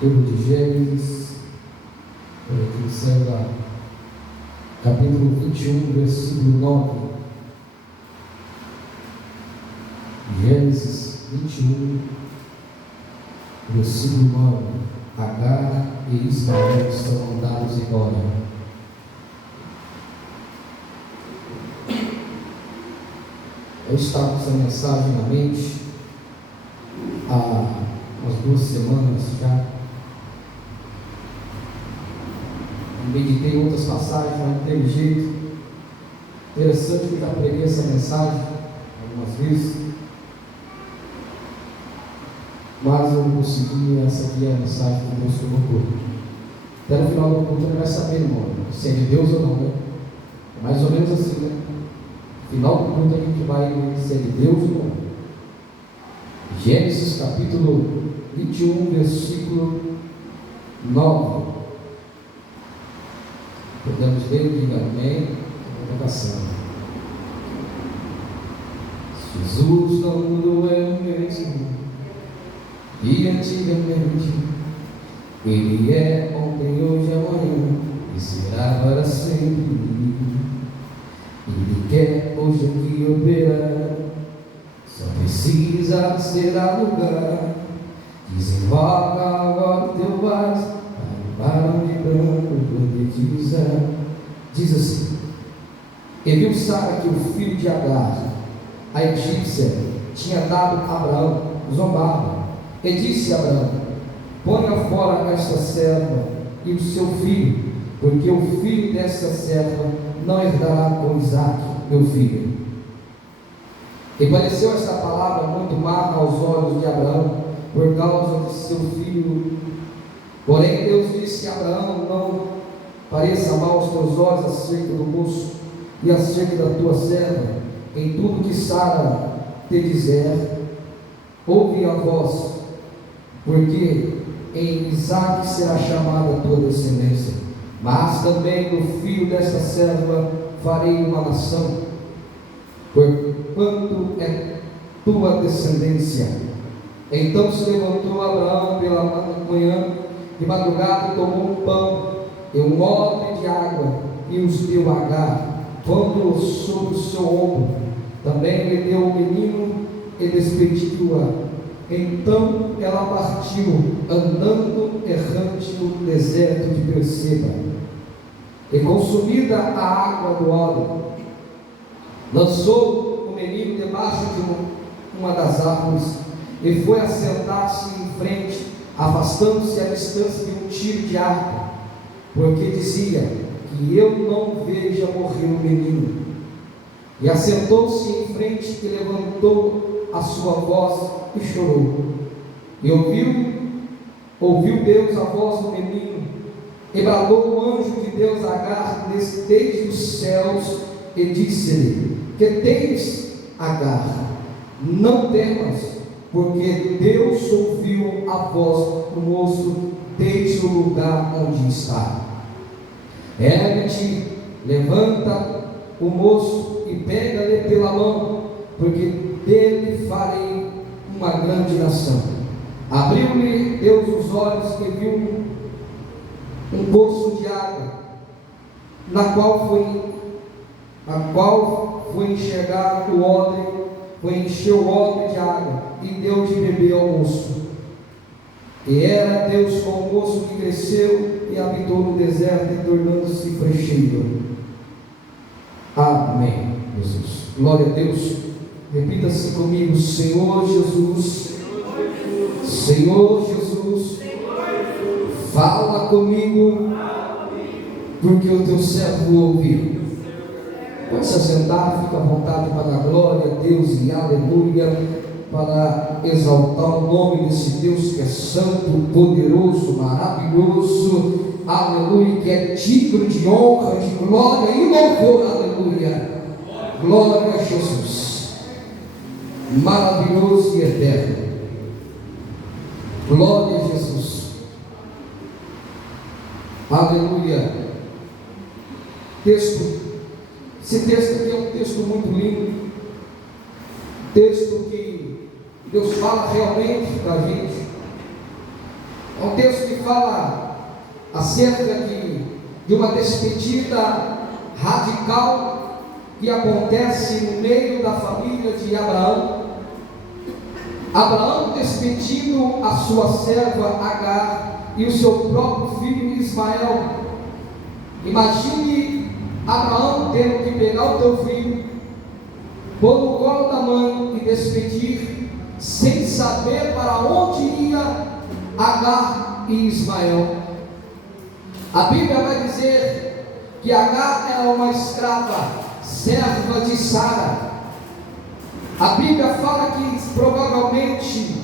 Livro de Gênesis, que saiu da capítulo 21, versículo 9. Gênesis 21, versículo 9. Agar e Ismael estão mandados embora. Eu estava com essa mensagem na mente há umas 2 semanas já. Meditei em outras passagens, mas não teve jeito. Interessante que eu já preguei essa mensagem algumas vezes, mas eu não consegui. Essa aqui é a mensagem que Deus colocou. Até no final do culto ele vai saber, irmão, se é de Deus ou não, né? É mais ou menos assim, né? No final do culto a gente vai ver se é de Deus ou não. Gênesis capítulo 21, versículo 9. Podemos ler, diga amém, a colocação. Jesus não mudou, é o mesmo, e antigamente, Ele é ontem, hoje, amanhã, e será para sempre. Ele quer hoje aqui operar, só precisa ser dar lugar. Desenvolva agora o teu vaso, para onde branco poder te usar. Diz assim: e viu Sara que o filho de Agar, a egípcia, tinha dado a Abraão, zombava, e disse a Abraão: ponha fora esta serva e o seu filho, porque o filho desta serva não herdará com Isaque, meu filho. E pareceu esta palavra muito má aos olhos de Abraão, por causa de seu filho. Porém Deus disse a Abraão: não pareça mal aos teus olhos acerca do moço e acerca da tua serva. Em tudo que Sara te dizer, ouve a voz, porque em Isaque será chamada a tua descendência, mas também no filho desta serva farei uma nação, porquanto é tua descendência. Então se levantou Abraão pela manhã de madrugada, e tomou um pão e um odre de água, e os deu a Agar, pondo-o sobre o seu ombro. Também lhe deu o menino e despediu-a. Então ela partiu, andando errante no deserto de Berseba. E consumida a água do odre, lançou o menino debaixo de uma das árvores, e foi assentar-se em frente, afastando-se à distância de um tiro de arco, porque dizia: que eu não veja morrer o menino. E assentou-se em frente e levantou a sua voz e chorou. E ouviu Deus a voz do menino, e bradou o anjo de Deus a Agar desde os céus, e disse-lhe: que tens, Agar? Não temas, porque Deus ouviu a voz do moço desde o lugar onde está. Ergue-te, levanta o moço e pega-lhe pela mão, porque dele farei uma grande nação. Abriu-lhe Deus os olhos e viu um poço de água, na qual foi enxergar o odre, encheu o odre de água e deu de beber ao moço. E era Deus com o moço que cresceu e habitou no deserto, e tornando-se frecheiro. Amém. Jesus, glória a Deus. Repita-se comigo: Senhor Jesus, Senhor Jesus, fala comigo, porque o teu servo ouviu. Pode se assentar, fica à vontade para dar glória a Deus e aleluia, para exaltar o nome desse Deus que é santo, poderoso, maravilhoso, aleluia, que é digno de honra, de glória e louvor, aleluia. Glória a Jesus, maravilhoso e eterno. Glória a Jesus, aleluia. Esse texto aqui é um texto muito lindo, texto que Deus fala realmente com a gente. É um texto que fala acerca de uma despedida radical que acontece no meio da família de Abraão. Abraão despedindo a sua serva Agar e o seu próprio filho Ismael. Imagine Abraão tendo que pegar o teu filho, pôr no colo da mãe e despedir, sem saber para onde ia Agar e Ismael. A Bíblia vai dizer que Agar era uma escrava, serva de Sara. A Bíblia fala que provavelmente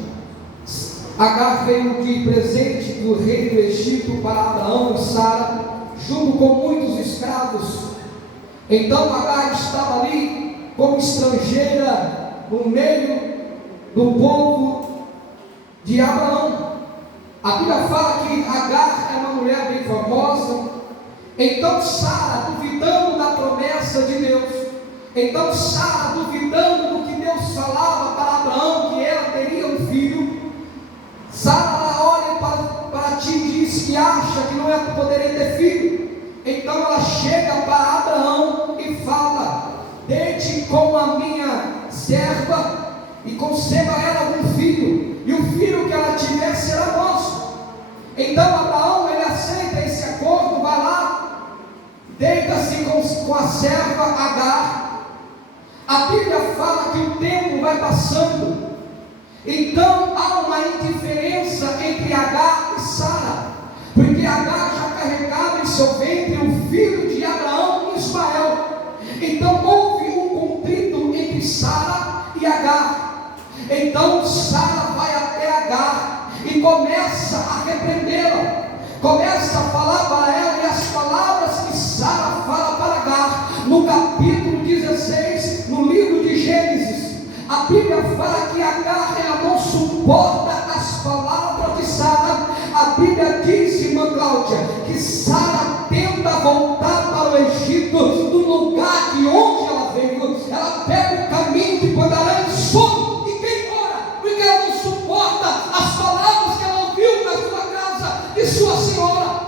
Agar veio de presente do rei do Egito para Abraão e Sara, junto com muitos escravos. Então Agar estava ali como estrangeira no meio do povo de Abraão. A Bíblia fala que Agar é uma mulher bem famosa. Então Sara, duvidando da promessa de Deus, então Sara, duvidando do que Deus falava para Abraão, que ela teria um filho, Sara olha para ti e diz que acha que não poderia ter filho. Então ela chega para Abraão e fala: deite com a minha serva e conceda a ela um filho, e o filho que ela tiver será nosso. Então Abraão, ele aceita esse acordo, vai lá, deita-se com a serva Agar. A Bíblia fala que o tempo vai passando, então há uma indiferença entre Agar e Sara, porque Agar já carregava em seu ventre o filho de Abraão, Ismael. Então houve um conflito entre Sara e Agar. Então Sara vai até Agar e começa a repreendê-la, começa a falar para ela, e as palavras que Sara fala para Agar, no capítulo 16, no livro de Gênesis, a Bíblia fala que Agar, ela não suporta as palavras de Sara. A Bíblia diz, irmã Cláudia, que Sara tenta voltar para o Egito, do lugar de onde ela veio. Ela pega o caminho de Padarã e some e quem ora, porque ela não suporta as palavras que ela ouviu na sua casa de sua senhora.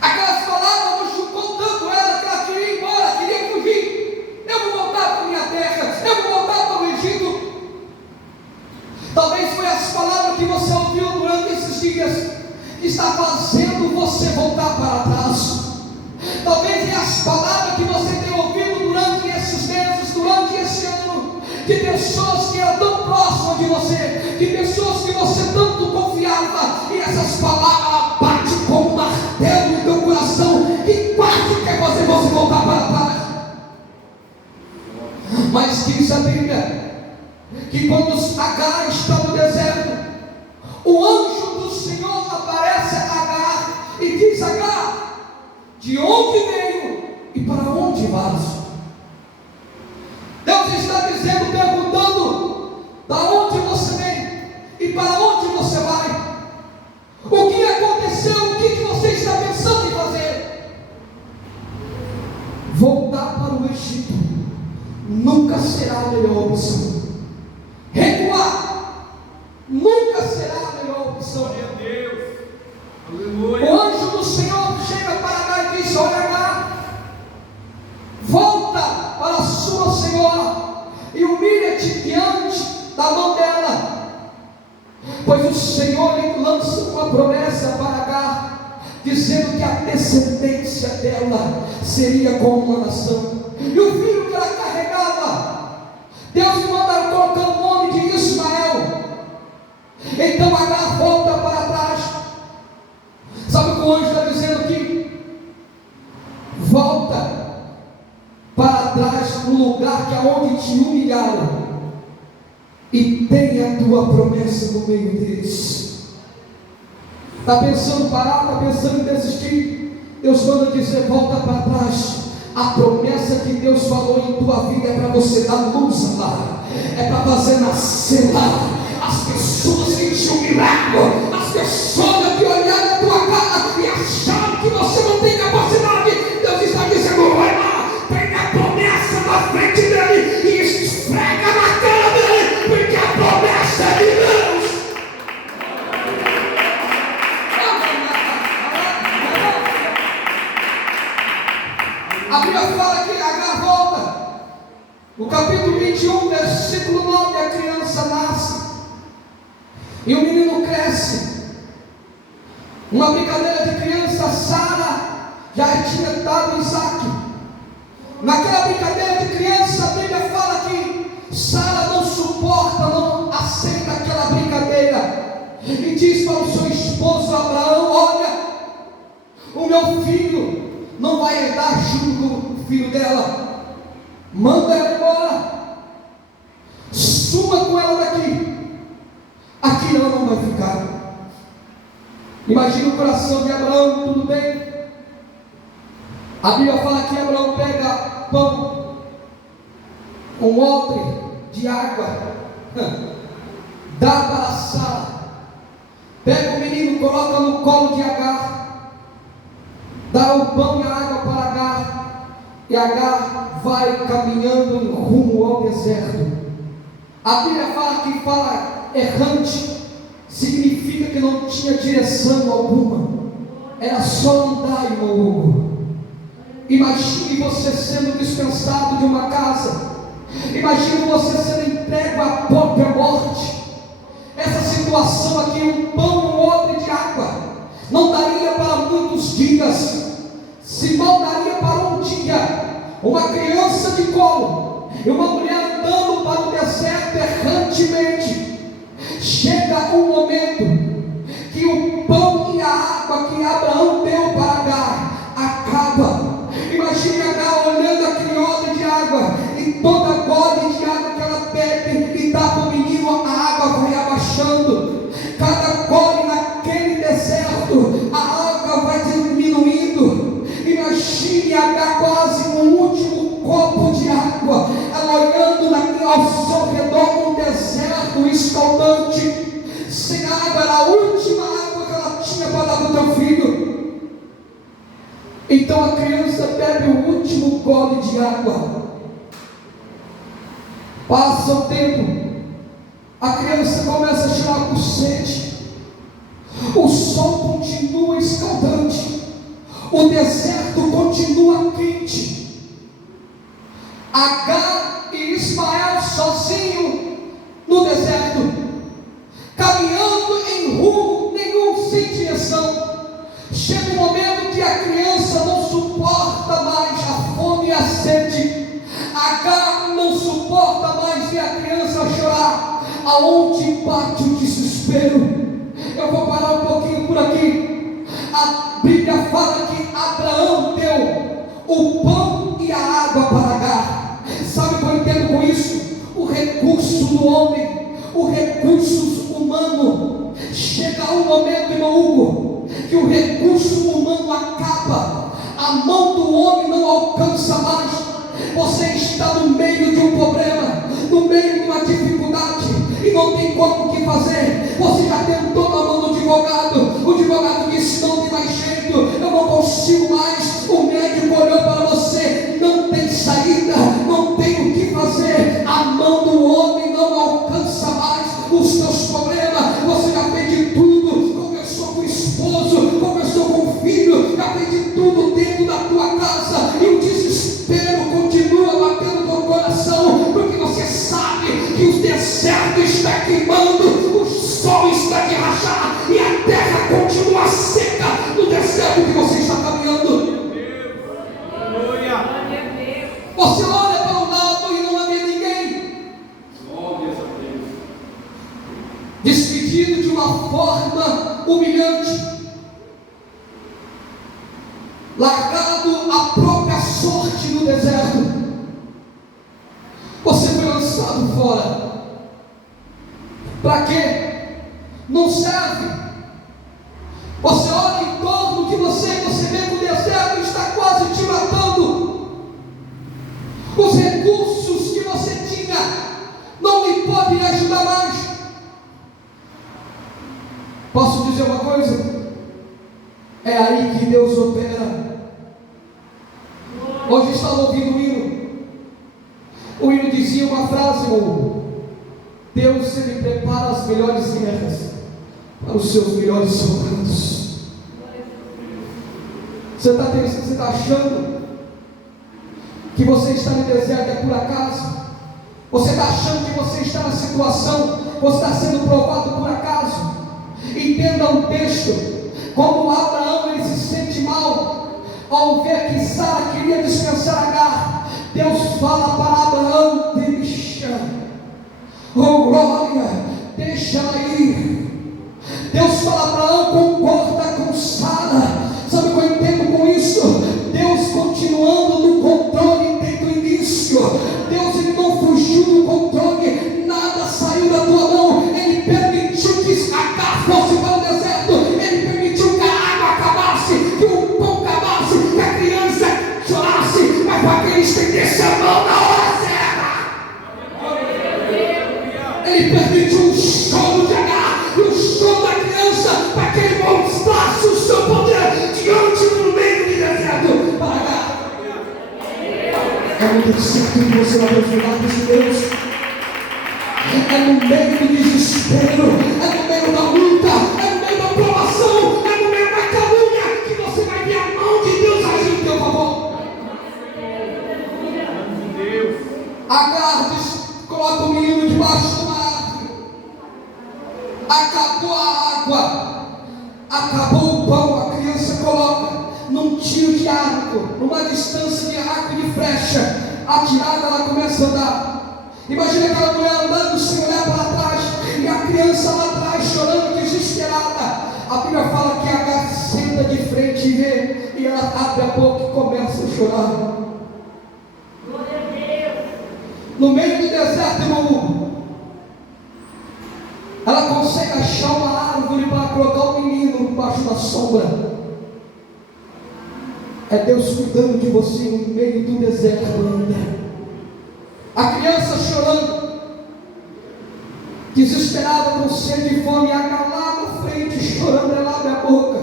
Aquelas palavras machucou tanto ela que ela queria ir embora, queria fugir. Eu vou voltar para a minha terra, eu vou voltar para o Egito. Talvez foi as palavras que você ouviu durante esses dias que está fazendo você voltar para trás. Talvez é as palavras que você tem ouvido durante esses meses, durante esse ano, de pessoas que eram tão próximas de você, de pessoas que você tanto confiava, e essas palavras batem como um martelo no teu coração e quase quer fazer você voltar para trás. Mas diz a Bíblia que quando Agar está no deserto, o anjo do Senhor aparece a Agar e diz: Agar, de onde veio e para onde vais? Deus está dizendo, perguntando: da onde você vem e para onde você vai? O que aconteceu? O que você está pensando em fazer? Voltar para o Egito nunca será a melhor opção. Recuar nunca será a melhor opção. Glória a Deus. Aleluia. O anjo do Senhor chega para Agar e diz: olha, Agar, volta para a sua senhora e humilha-te diante da mão dela, pois o Senhor lhe lança uma promessa para Agar, dizendo que a descendência dela seria como uma nação, e o filho que ela carregava, Deus manda colocar o nome de Ismael. Então Agar volta para trás. Sabe o que o anjo está dizendo aqui? Volta para trás no lugar que aonde te humilharam, e tenha a tua promessa no meio deles. Está pensando em parar? Está pensando em desistir? Deus manda dizer: volta para trás. A promessa que Deus falou em tua vida é para você dar luz lá, é para fazer nascer lá. As pessoas que te humilharam, as pessoas que olharam a tua cara e acharam que você não tem capacidade, Deus está dizendo: vai lá, pega a promessa na frente dele e esfrega na A Bíblia fala que Agar volta. No capítulo 21, versículo 9, a criança nasce. E o menino cresce. Uma brincadeira de criança, Sara já tinha dado Isaac. Naquela brincadeira de criança, a Bíblia fala que Sara não suporta, não aceita aquela brincadeira. E diz para o seu esposo Abraão: olha, o meu filho não vai herdar junto com o filho dela. Manda ela embora. Suma com ela daqui. Aqui ela não vai ficar. Imagina o coração de Abraão, tudo bem? A Bíblia fala que Abraão pega pão, um odre de água, dá para Sara, pega o menino, coloca no colo de Agar, dá o pão e a água para Agar, e Agar vai caminhando em rumo ao deserto. A Bíblia fala errante, significa que não tinha direção alguma, era só andar, irmão Hugo. Imagine você sendo dispensado de uma casa, imagine você sendo entregue à própria morte. Essa situação aqui, um pão, um odre de água, não daria para muitos dias, se mal daria para um dia. Uma criança de colo e uma mulher andando para o deserto errantemente. Chega um momento que o pão e a água que Abraão deu para Agar acaba. Imagine Agar olhando aquele odre de água, e toda gole de água que ela bebe e dá para o menino, a água vai abaixando. Cada gole naquele deserto, a água vai diminuindo. Imagine Agar quase no último copo de água, ela olhando ao seu redor, um deserto escaldante, sem água, era a última água que ela tinha para dar para o teu filho. Então a criança bebe o último gole de água. Passa o tempo, a criança começa a chorar por sede. O sol continua escaldante, o deserto continua quente. Agar e Ismael sozinho no deserto, caminhando em rumo nenhum, sem direção. Chega um momento que a criança não suporta mais a fome e a sede. Agar não suporta mais ver a criança chorar. Aonde bate o desespero? Eu vou parar um pouquinho por aqui. A Bíblia fala que Abraão deu o pão e a água para Agar. Sabe o que eu entendo com isso? O recurso do homem, o recurso humano. Chega um momento, irmão Hugo, que o recurso humano acaba, a mão do homem não alcança mais. Você está no meio de um problema, no meio de uma dificuldade, e não tem como o que fazer. Você já tentou na mão do advogado, o advogado disse: não tem mais jeito, eu não consigo mais. O médico olhou para você, não tem saída, não tem o que fazer. A mão do homem não alcança mais os teus problemas. Você já fez de tudo, conversou com o esposo, conversou com o filho, já fez de tudo dentro da tua casa, e o desespero continua batendo no coração, porque você sabe que o deserto está queimando, o sol está de rachar, e a terra continua seca no deserto que você está caminhando. Você olha para o lado e não vê ninguém. Despedido de uma forma humilhante, largado à própria sorte no deserto. Você foi lançado fora. Para quê? Não serve. Você olha em torno de você, você vê que o deserto está quase te matando. Os recursos que você tinha não lhe podem ajudar mais. Posso dizer uma coisa? É aí que Deus opera. Hoje estava ouvindo o hino. O hino dizia uma frase: Deus, Ele prepara as melhores guerras para os seus melhores soldados. Você está achando que você está no deserto é por acaso? Você está achando que você está na situação, você está sendo provado por acaso? Entenda o texto, como Abraão ele se sente mal ao ver que Sara queria dispensar Agar. Deus fala para Abraão: deixa, oh glória, deixa ela ir. Deus fala para Abraão: concorda com Sara. Sabe o que eu entendo com isso? Deus continuando no controle desde o início. Deus ele não fugiu do controle, nada saiu da tua mão. Ele permitiu que Agar fosse para o deserto, ele permitiu que a água acabasse, que o pão acabasse, que a criança chorasse, mas para que ele estendesse a mão na hora certa. Ele permitiu o choro de Agar e o choro da criança para que ele mostrasse o seu poder diante do meio do deserto para Agar. É no deserto que você vai ver os milagres de Deus. É no meio do desespero, é no meio da luta, é no meio da provação, é no meio da calúnia que você vai ver a mão de Deus agir em teu favor. Agar coloca o menino debaixo de uma árvore. Acabou a água, acabou o pão, a criança coloca num tiro de arco, numa distância de arco e de flecha. Atirada, ela começa a andar. Imagina aquela mulher andando sem olhar para trás, e a criança lá atrás chorando desesperada. A Bíblia fala que Agar senta de frente e vê, e ela abre a boca e começa a chorar. No meio do deserto, irmão, ela consegue achar uma árvore para colocar o menino debaixo da sombra. É Deus cuidando de você no meio do deserto ainda. A criança chorando, desesperada, com sede e fome, Agar lá na frente chorando, ela abre a boca.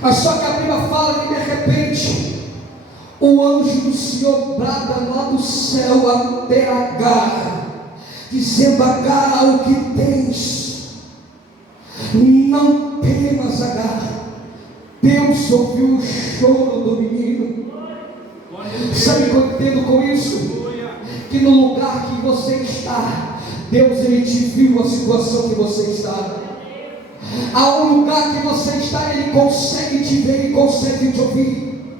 Mas só que a Bíblia fala que de repente o anjo do Senhor brada lá do céu até Agar, dizendo: Agar, o que tens? Não temas, Agar. Deus ouviu o choro do menino. Sabe o que eu entendo com isso? Que no lugar que você está, Deus ele te viu a situação que você está. Há um lugar que você está, ele consegue te ver e consegue te ouvir.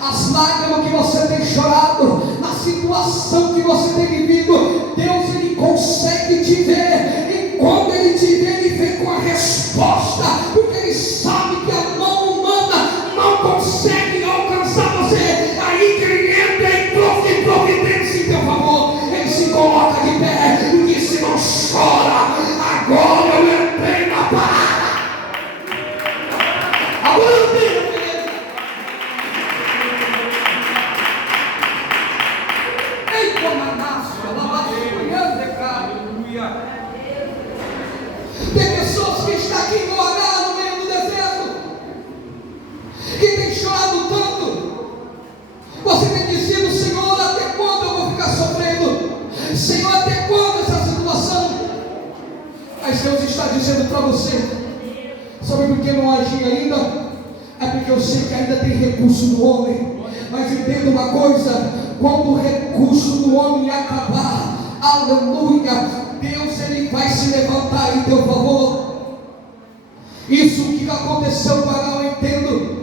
As lágrimas que você tem chorado, na situação que você tem vivido, Deus ele consegue te ver. E quando ele te vê, ele vem com a resposta, porque ele sabe que a mão humana não consegue alcançar você. Aí que ele entra em providência em teu favor. Ele se coloca de pé e disse: não chora, agora eu entrei na parada. Agora eu entrei na parada. Ei, Comanásio, lavassunhando, cara. Tem pessoas que estão aqui em Agar no meio do deserto, que tem chorado tanto. Você tem dizido: Senhor, até quando eu vou ficar sofrendo? Senhor, até quando essa situação? Mas Deus está dizendo para você: sabe por que não agi ainda? É porque eu sei que ainda tem recurso no homem. Mas entenda uma coisa: quando o recurso do homem acabar, aleluia, Deus ele vai se levantar em teu favor. Isso que aconteceu com Agar, eu entendo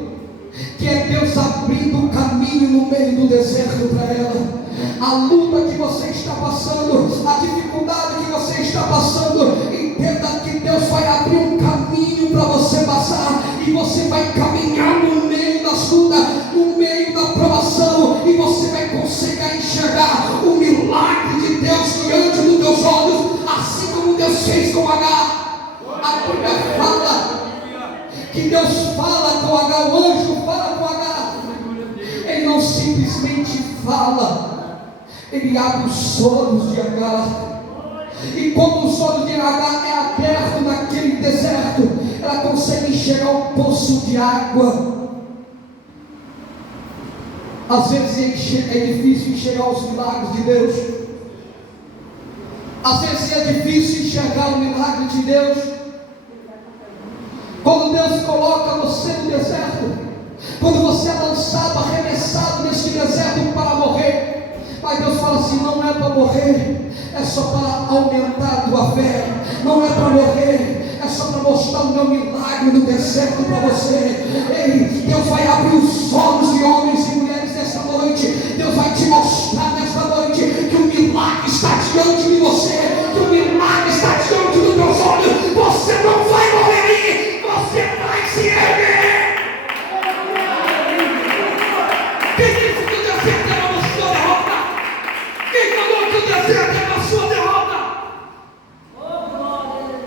que é Deus abrindo o caminho no meio do deserto para ela. A luta que você está passando, a dificuldade que você está passando, entenda que Deus vai abrir um caminho para você passar, e você vai caminhar no meio das lutas, no meio da provação, e você vai conseguir enxergar o milagre de Deus diante dos teus olhos, assim como Deus fez com Agar. A Bíblia fala que Deus fala com Agar, o anjo fala com Agar. Ele não simplesmente fala, ele abre os olhos de Agar. E quando os olhos de Agar é aberto naquele deserto, ela consegue enxergar um poço de água. Às vezes é difícil enxergar os milagres de Deus. Às vezes é difícil enxergar o milagre de Deus. Quando Deus coloca você no deserto, quando você é lançado, arremessado neste deserto para morrer, mas Deus fala assim: não é para morrer, é só para aumentar a tua fé, não é para morrer, é só para mostrar o meu milagre no deserto para você. Ei, Deus vai abrir os olhos de homens e mulheres nesta noite. Deus vai te mostrar nesta noite que o milagre está diante de você, que o milagre está diante dos teus olhos. Você não vai morrer aí, você vai se erguer. Quem disse que o deserto era a sua derrota? Quem falou que o deserto era a sua derrota?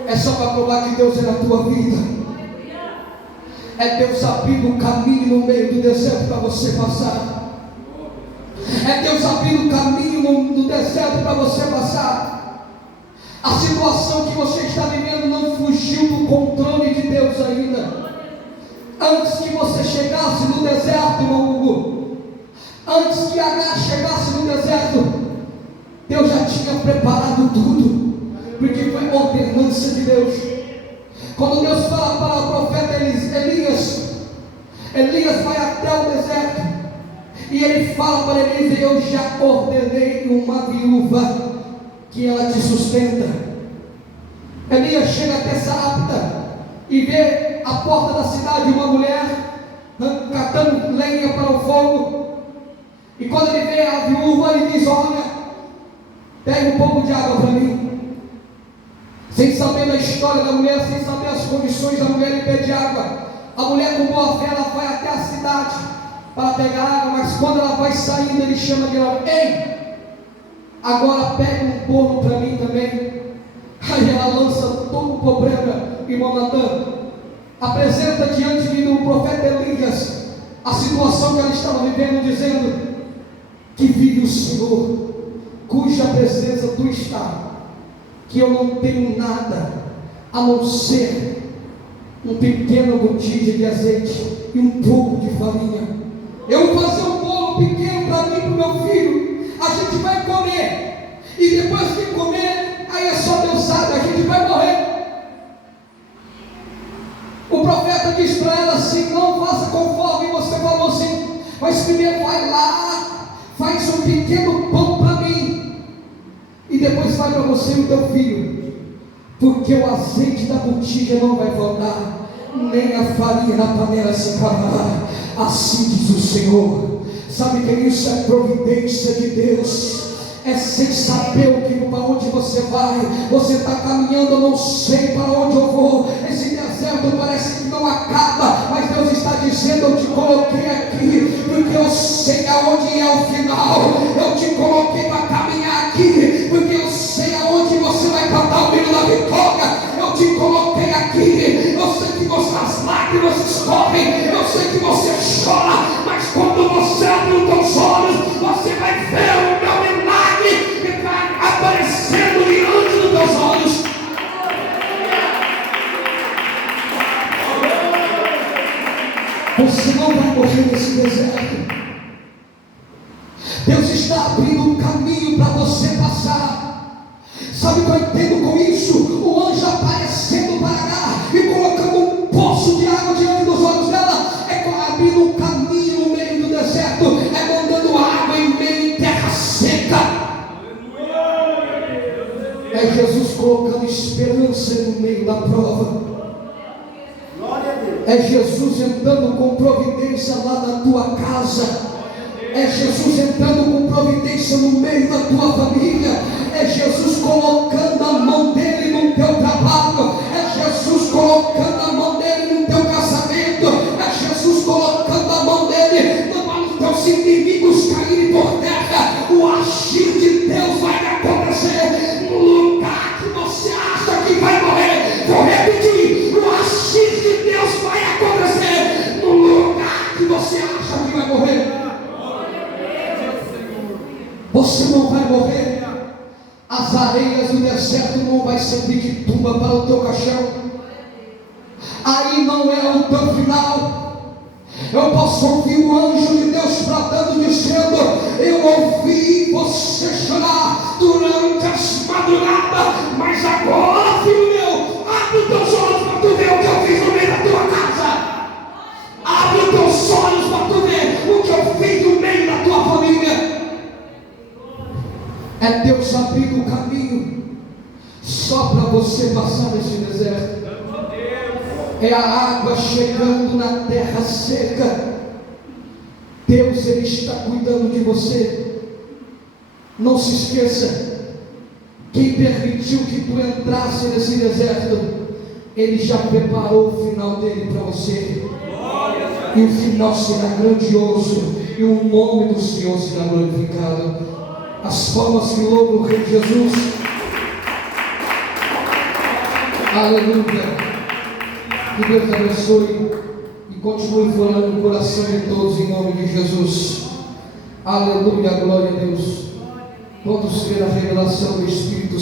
É só para provar que Deus é na tua vida. É Deus abrindo um caminho no meio do deserto para você passar. É Deus abrindo um caminho no deserto para você passar. A situação que você está vivendo não fugiu do controle de Deus ainda. Antes que você chegasse no deserto, irmão Hugo, antes que Agar chegasse no deserto, Deus já tinha preparado tudo, porque foi ordenança de Deus. Quando Deus fala para o profeta Elias vai até o deserto, e ele fala para Elias: eu já ordenei uma viúva que ela te sustenta. Elias chega até Sarepta e vê à porta da cidade uma mulher catando lenha para o fogo, e quando ele vê a viúva, ele diz: olha, pega um pouco de água para mim. Sem saber da história da mulher, sem saber as condições da mulher, ele pede água. A mulher, com boa fé, ela vai até a cidade para pegar água, mas quando ela vai saindo, ele chama de ela: ei, agora pega um bolo para mim também. Aí ela lança todo o problema, irmão Natan, apresenta diante do profeta Elias a situação que ela estava vivendo, dizendo: que vive o Senhor, cuja presença tu está, que eu não tenho nada a não ser um pequeno botija de azeite e um pouco de farinha. Eu vou fazer um bolo pequeno para mim e para o meu filho. A gente vai comer, e depois que comer, aí é só Deus sabe, a gente vai morrer. O profeta diz para ela assim: não faça conforme você falou assim, mas primeiro vai lá, faz um pequeno pão para mim, e depois vai para você e o teu filho, porque o azeite da botija não vai faltar, nem a farinha na panela se acabará. Assim diz o Senhor. Sabe que isso é providência de Deus. É sem saber para onde você vai. Você está caminhando: eu não sei para onde eu vou. Esse deserto parece que não acaba, mas Deus está dizendo: eu te coloquei aqui, porque eu sei aonde é o final. Eu te coloquei para caminhar aqui, porque eu sei aonde você vai cantar o hino da vitória. Eu te coloquei aqui. Eu sei que as lágrimas escorrem, eu sei que você chora, mas quando você abre os teus olhos, você vai ver o meu milagre que vai aparecendo diante dos teus olhos. Você não vai morrer nesse deserto. Deus está abrindo um caminho para você passar. Sabe o que eu entendo com isso? O anjo aparecendo para Agar e colocando um poço de água diante dos olhos dela, é abrindo um caminho no meio do deserto, é mandando água em meio de terra seca. É Jesus colocando esperança no meio da prova. É Jesus entrando com providência lá na tua casa. É Jesus entrando com providência no meio da tua família. É Jesus colocando a mão dele no teu trabalho. É Jesus colocando a mão dele no teu casamento. É Jesus colocando a mão dele para os teus inimigos caírem por terra. O agir de Deus vai acontecer no lugar que você acha que vai morrer. Vou repetir: o agir de Deus vai acontecer no lugar que você acha que vai morrer. Você não vai morrer. As areias do deserto não vai servir de tumba para o teu caixão. Aí não é o teu final. Eu posso ouvir o anjo de Deus bradando, dizendo: eu ouvi você chorar durante as madrugadas, mas agora, filho meu, abre os teus olhos para tu ver o que eu fiz no meio da tua casa. Abre os teus olhos É Deus abrindo o caminho só para você passar nesse deserto. É a água chegando na terra seca. Deus, Ele está cuidando de você. Não se esqueça, quem permitiu que tu entrasse nesse deserto, Ele já preparou o final dele para você. E o final será grandioso, e o nome do Senhor será glorificado. As palmas que louvam o Rei Jesus. Aleluia. Que Deus abençoe e continue falando no coração de todos em nome de Jesus. Aleluia, glória a Deus. Todos ver a revelação do Espírito